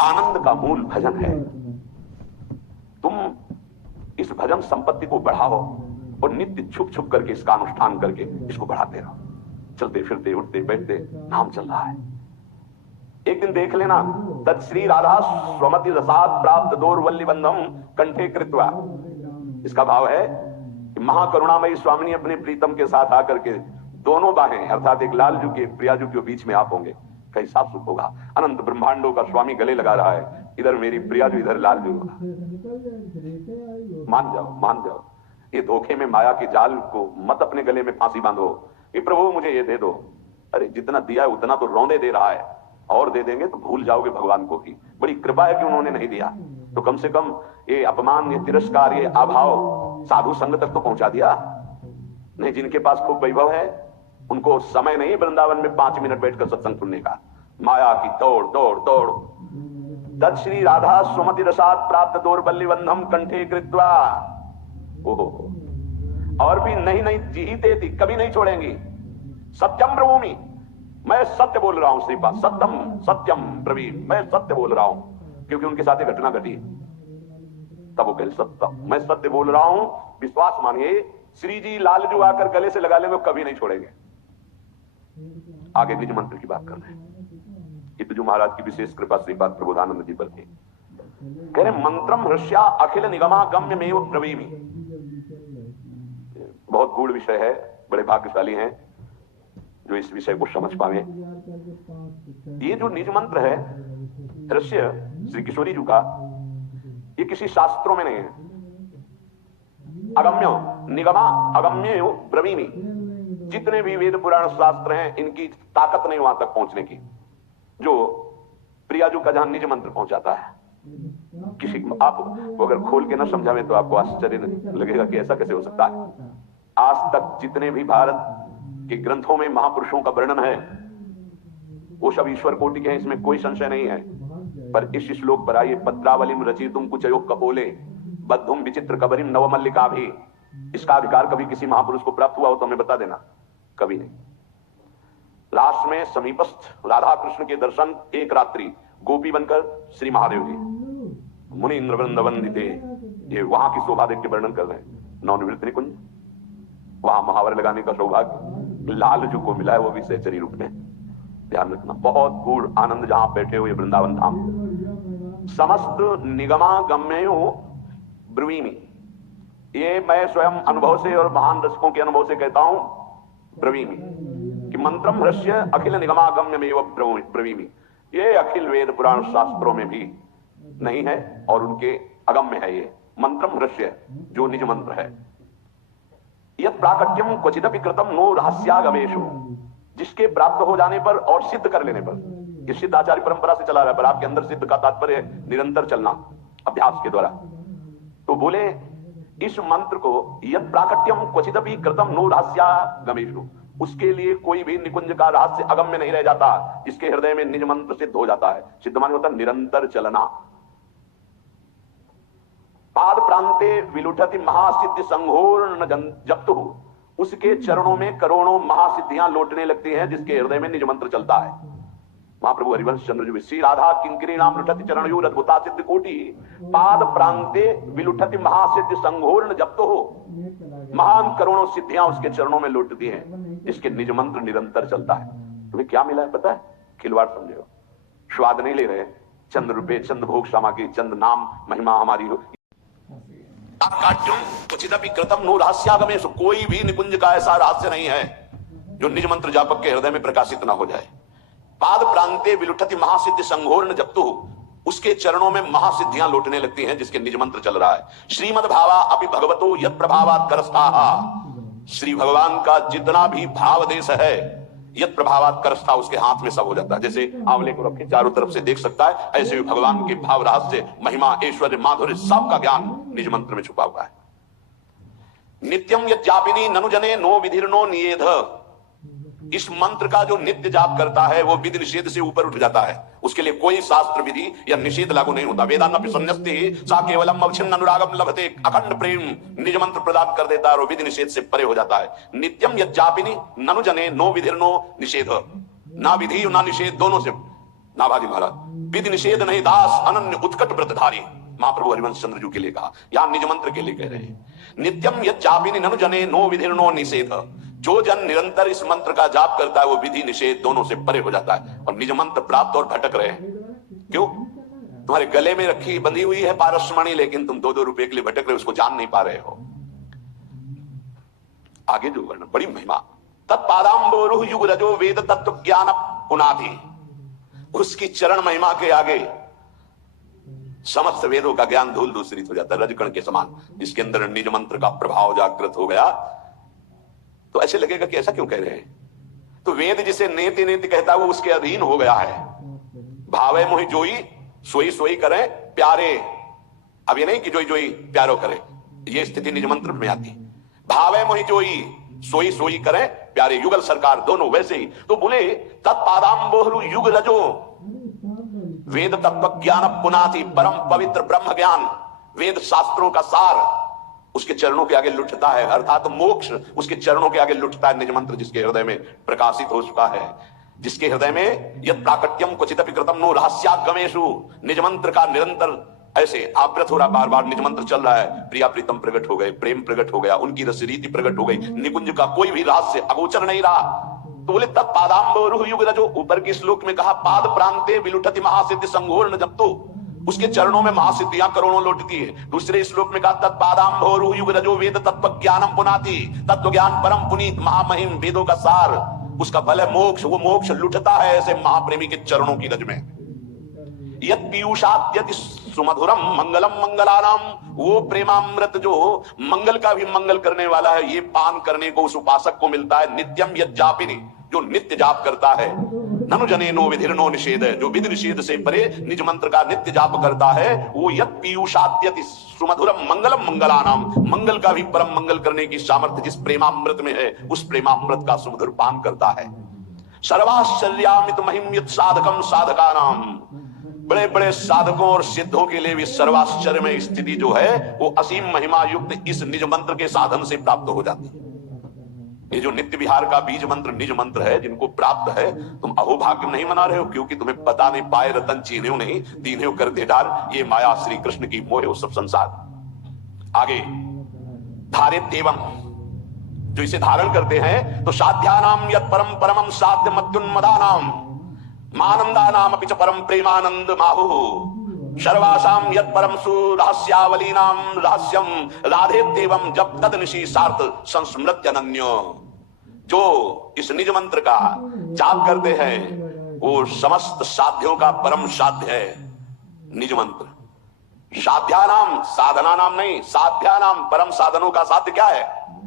आनंद का मूल भजन है। तुम इस भजन संपत्ति को बढ़ाओ और नित्य छुप छुप करके इसका अनुष्ठान करके इसको बढ़ाते रहो। चलते फिरते उठते बैठते नाम चल रहा है। एक दिन देख लेना, तत् श्री राधा स्वमति रसाद प्राप्त दौर्वल्ली बंधम कंठे कृत्वा। इसका भाव है कि महाकरुणामयी स्वामिनी अपने प्रीतम के साथ आकर के दोनों बाहें अर्थात एक लालजू के प्रियाजू के बीच में आप होंगे, कैसा सुख होगा। अनंत ब्रह्मांडों का स्वामी गले लगा रहा है, इधर मेरी प्रियाजू इधर लालजू। मान जाओ मान जाओ, ये धोखे में माया के जाल को मत अपने गले में फांसी बांधो कि प्रभु मुझे ये दे दो। अरे जितना दिया है उतना तो रौंदे दे रहा है, और दे देंगे तो भूल जाओगे भगवान को भी। बड़ी कृपा है कि उन्होंने नहीं दिया, तो कम से कम ये अपमान, ये तिरस्कार, ये अभाव साधु संग तक तो पहुंचा दिया। नहीं, जिनके पास खूब वैभव है उनको समय नहीं वृंदावन में 5 मिनट बैठकर सत्संग सुनने का। माया की दौड़ दौड़ दौड़। तत् श्री राधा स्वमति रसाद प्राप्त दौर्बल्य बंधम कंठे कृत्वा। ओहो, और भी नहीं नहीं जीते थी, कभी नहीं छोड़ेंगी। सत्यम ब्रवीमि, मैं सत्य बोल रहा हूं श्रीपाद, सत्यम सत्यम ब्रवीमि, मैं सत्य बोल रहा हूं, क्योंकि उनके साथ एक घटना घटी। तब वो कहे सत्यम, मैं सत्य बोल रहा हूं, विश्वास मानिए। श्री जी लालजू आकर गले से लगा ले, वो कभी नहीं छोड़ेंगे। आगे निज मंत्र की बात कर रहे हैं। ये तो जो महाराज की विशेष कृपा श्रीपाद प्रबोधानंद जी पर थी। कह रहे मंत्रम हृष्या अखिल निगमा गम्य में ब्रवीमि। बहुत गूढ़ विषय है, बड़े भाग्यशाली हैं जो इस विषय को समझ पावे। ये जो निज मंत्र है दृश्य श्री किशोरी जी का, ये किसी शास्त्रों में नहीं है। अगम्य निगमा अगम्य ब्रवीमि, जितने भी वेद पुराण शास्त्र हैं इनकी ताकत नहीं वहां तक पहुंचने की, जो प्रियाजू का जहां निज मंत्र पहुंचाता है। किसी आप अगर खोल के ना समझावे तो आपको आश्चर्य लगेगा कि ऐसा कैसे हो सकता है। आज तक जितने भी भारत के ग्रंथों में महापुरुषों का वर्णन है वो सब ईश्वर कोटि के हैं, इसमें कोई संशय नहीं है। पर इस श्लोक पर आइए, पत्रावलिम रचितुम कुचयोग कपोले बद्धुम विचित्र कबरिम नवमल्लिका भी। इसका अधिकार कभी किसी महापुरुष को प्राप्त हुआ हो तो हमें बता देना, कभी नहीं। लास्ट में समीपस्थ राधा कृष्ण के दर्शन, एक रात्रि गोपी बनकर श्री महादेव जी मुनि इंद्र वृंद वंदिते, ये वहां की शोभा देख के वर्णन कर रहे हैं। नवनिवृत्त निकुंज, वहां महावर लगाने का सौभाग्य लालजू को मिला है, वो भी सहचरी रूप में। ध्यान रखना, बहुत गूढ़ आनंद जहां बैठे हुए वृंदावन धाम। समस्त निगमा गम्यो ब्रवीमि, ये मैं स्वयं अनुभव से और महान रसिकों के अनुभव से कहता हूं ब्रवीमि कि मंत्रम हृष्य अखिल निगमागम्य में ब्रवीमि। ये अखिल वेद पुराण शास्त्रों में भी नहीं है और उनके अगम्य है। ये मंत्रम हृष्य जो निज मंत्र है। यत् प्राकट्यम क्वचिदपि कृतम नो रहस्यागमेषु, जिसके प्राप्त हो जाने पर और सिद्ध कर लेने पर, ये सिद्ध आचार्य परंपरा से चला रहा है, पर आपके अंदर सिद्ध का तात्पर्य निरंतर चलना अभ्यास के द्वारा। तो बोले इस मंत्र को यत् प्राकट्यम क्वचिदपि कृतम नो रहस्यागमेषु, उसके लिए कोई भी निकुंज का रहस्य अगम्य नहीं रह जाता, इसके हृदय में निज मंत्र सिद्ध हो जाता है। सिद्ध माने होता निरंतर चलना। पाद प्रांते विलुठति महासिद्धि संघोर्ण जप्तु, उसके चरणों में करोड़ों महासिद्धियां लौटने लगती हैं जिसके हृदय में निज मंत्र चलता है। महाप्रभु हरिवंश चंद्र जी श्री राधा किंकरी नाम लुठति चरणयोर अद्भुता सिद्ध कोटि, पाद प्रांते विलुठति महासिद्धि संघोर्ण जप्तु, महान करोड़ों सिद्धियां उसके चरणों में लौटती हैं जिसके निज मंत्र निरंतर चलता है। तुम्हें क्या मिला है पता है? खिलवाड़ समझो, स्वाद नहीं ले रहे, चंद रुपए, चंद भोग सामग्री, चंद नाम महिमा हमारी हो। कृतम नो रहस्यागमेश, कोई भी निकुंज का ऐसा रहस्य नहीं है जो निज मंत्र जापक के हृदय में प्रकाशित ना हो जाए। पाद प्रांते विलुठति महासिद्धि संघोर्ण जप्तु, उसके चरणों में महासिद्धियां लौटने लगती हैं जिसके निज मंत्र चल रहा है। श्रीमद् भावा अपि भगवतो यत् प्रभावात् करस्ताः, श्री भगवान का जितना भी भाव देश है यत् प्रभावात् करस्ता, उसके हाथ में सब हो जाता है। जैसे आंवले को रखे चारों तरफ से देख सकता है, ऐसे भी भगवान के भाव रहस्य, महिमा, ऐश्वर्य, माधुर्य, सबका ज्ञान निज मंत्र में छुपा हुआ है। नित्यम यज्ञापिनी ननु जने नो विधिर्नो नियेध, इस मंत्र का जो नित्य जाप करता है वो विधि निषेध से ऊपर उठ जाता है, उसके लिए कोई शास्त्र विधि या निषेध लागू नहीं होता। वेदान्नपि संन्यस्ति सा केवलम अवच्छिन्न अनुरागम लभते, अखंड प्रेम निज मंत्र प्रदान कर देता है और विधि निषेध से परे हो जाता है। नित्यम यज्ञापिनी ननु जने नो विधिर्नो निषेध, ना विधि ना निषेध, दोनों से नाभाजी महाराज विधि निषेध नहीं दास अनन्य उत्कट व्रतधारी। महाप्रभु हरिवंश चंद्र जी के लिए कहा, यहां निज मंत्र के लिए कह रहे हैं। नित्यम यज्जापिनी ननु जने नो विधि नो निषेध। जो जन निरंतर इस मंत्र का जाप करता है वो विधि निषेध दोनों से परे हो जाता है और निज मंत्र प्राप्त और भटक रहे हैं। क्यों? तुम्हारे गले में रखी बंधी हुई है पारसमणि, लेकिन तुम 2-2 रुपए के लिए भटक रहे हो, उसको जान नहीं पा रहे हो। आगे जो वर्णन, बड़ी महिमा। तत्पादाम्बोरु युग रजो वेद तत्व ज्ञान पुनाधि। उसकी चरण महिमा के आगे समस्त वेदों का ज्ञान धूल दूसरित हो जाता है, रजकण के समान। जिसके अंदर निज मंत्र का प्रभाव जागृत हो गया तो ऐसे लगेगा कि ऐसा क्यों कह रहे हैं। तो वेद जिसे नेति नेति कहता है वो उसके अधीन हो गया है। भावे मोहि जोई सोई सोई करें प्यारे। अब ये नहीं कि जोई जोई प्यारो करे, ये स्थिति निज मंत्र में आती। भावे मोहि जोई सोई सोई करें प्यारे, युगल सरकार दोनों वैसे ही। तो बोले तत्पादाम्बोरु युग रजो वेद तत्व ज्ञान पुनाति परम पवित्र ब्रह्म ज्ञान। वेद शास्त्रों का सार उसके चरणों के आगे लुटता है, अर्थात मोक्ष उसके चरणों के आगे लुटता है। निज मंत्र जिसके हृदय में प्रकाशित हो चुका है, जिसके हृदय में यत् प्राकट्यम क्वचिदपि कृतम नो रहस्यागमेषु। निज मंत्र का निरंतर ऐसे आवृत हो रहा, बार बार निज मंत्र चल रहा है। प्रिया प्रीतम प्रकट हो गए, प्रेम प्रकट हो गया, उनकी रस रीति प्रकट हो गई, निकुंज का कोई भी रहस्य अगोचर नहीं रहा। तो बोले तत्पादाम्बोरु युग रजो। ऊपर के श्लोक में कहा पाद प्रांते विलुठति महासिद्धि संघोर जब, तो उसके चरणों में महासिद्धियां करोड़ों लौटती है। दूसरे श्लोक में कहा तत्पादाम्बोरु युग रजो वेद तत्व ज्ञानम पुनाति। तत्व ज्ञान परम पुनीत महामहिम वेदों का सार, उसका फल है मोक्ष। वो मोक्ष लुटता है ऐसे महाप्रेमी के चरणों की रज में। यत् पीयूषाद्यति सुमधुरम मंगलम मंगलानाम। वो प्रेमामृत जो मंगल का भी मंगल करने वाला है, ये पान करने को उस उपासक को मिलता है। नित्यम यज्जापिनी, जो नित्य जाप करता है। ननु जने नो विधि नो निषेध, जो विधि निषेध से परे निज मंत्र का नित्य जाप करता है। वो यत् पीयूषाद्यति सुमधुरम मंगलम मंगलानाम। मंगल का भी परम मंगल करने की सामर्थ्य जिस प्रेमामृत में है, उस प्रेमामृत का सुमधुर पान करता है। सर्वाश्चर्यामित महिम्यत साधकम साधकानाम। बड़े बड़े साधकों और सिद्धों के लिए भी सर्वाश्चर्य में स्थिति जो है वो असीम महिमा युक्त इस निज मंत्र के साधन से प्राप्त हो जाती है। ये जो नित्य विहार का बीज मंत्र निज मंत्र है, जिनको प्राप्त है, तुम अहोभाग्य नहीं मना रहे हो, क्योंकि तुम्हें पता नहीं पाए रतन चीन्हे नहीं दीन्हे कर दे डार। ये माया श्री कृष्ण की मोह सब संसार। आगे धारित एवं, जो इसे धारण करते हैं तो साध्यानाम यत् परम परमम साध्य मत्युन्मदानाम मानंदा नाम अपि च परम प्रेमानंद माहु। सर्वासाम यत् परम सुरहस्यावलीनाम रहस्यम राधेत्येवं जब तदनिशी सार्थ संस्मृत्य अनन्यो। जो इस निज मंत्र का जाप करते हैं वो समस्त साध्यों का परम साध्य है निज मंत्र। साध्यानाम, साधना नाम नहीं, साध्यानाम परम साधनों का साध्य क्या है?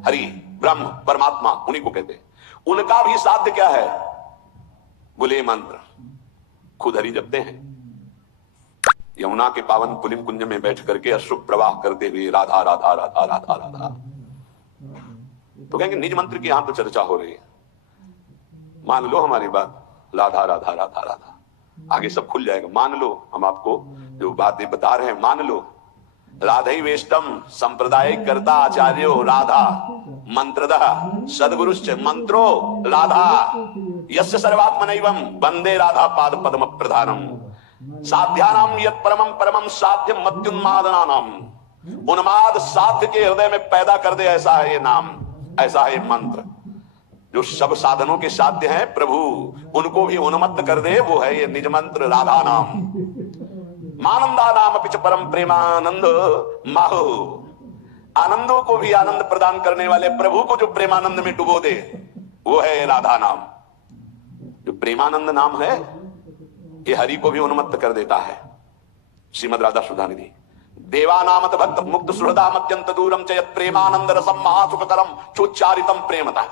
हरि ब्रह्म परमात्मा, उन्हीं को कहते हैं। उनका भी साध्य क्या है? बोले मंत्र। खुद हरि जपते हैं, यमुना के पावन पुलिम कुंज में बैठ करके अश्रु प्रवाह करते हुए राधा राधा राधा राधा राधा। तो कहेंगे निज मंत्र की यहां तो चर्चा हो रही है, मान लो हमारी बात, राधा राधा राधा राधा। आगे सब खुल जाएगा, मान लो हम आपको जो बातें बता रहे हैं मान लो। राधै वेष्टम संप्रदाय करता आचार्यो राधा मंत्रदः सद्गुरुश्च मंत्रो राधा यस्य सर्वात्मनैवं वंदे राधा पाद पद्म प्रधानम। साध्यानाम यत् परमं परमं साध्यम मत्युन्मादनानाम। उन्माद साध्य के हृदय में पैदा कर दे, ऐसा है ये नाम, ऐसा है ये मंत्र। जो सब साधनों के साध्य हैं प्रभु, उनको भी उन्मत्त कर दे, वो है ये निज मंत्र राधा नाम। मानंदा नाम अपि च परम प्रेमानंद माहु। आनंदों को भी आनंद प्रदान करने वाले प्रभु को जो प्रेमानंद में डुबो दे, वो है राधा नाम। जो प्रेमानंद नाम है ये हरि को भी उन्मत्त कर देता है। श्रीमद राधा सुधा निधि। देवानामत भक्त मुक्त सुहृदाम अत्यंत दूरम च यत् प्रेमानंद रसम महासुखकरम चोच्चारितम प्रेमतः।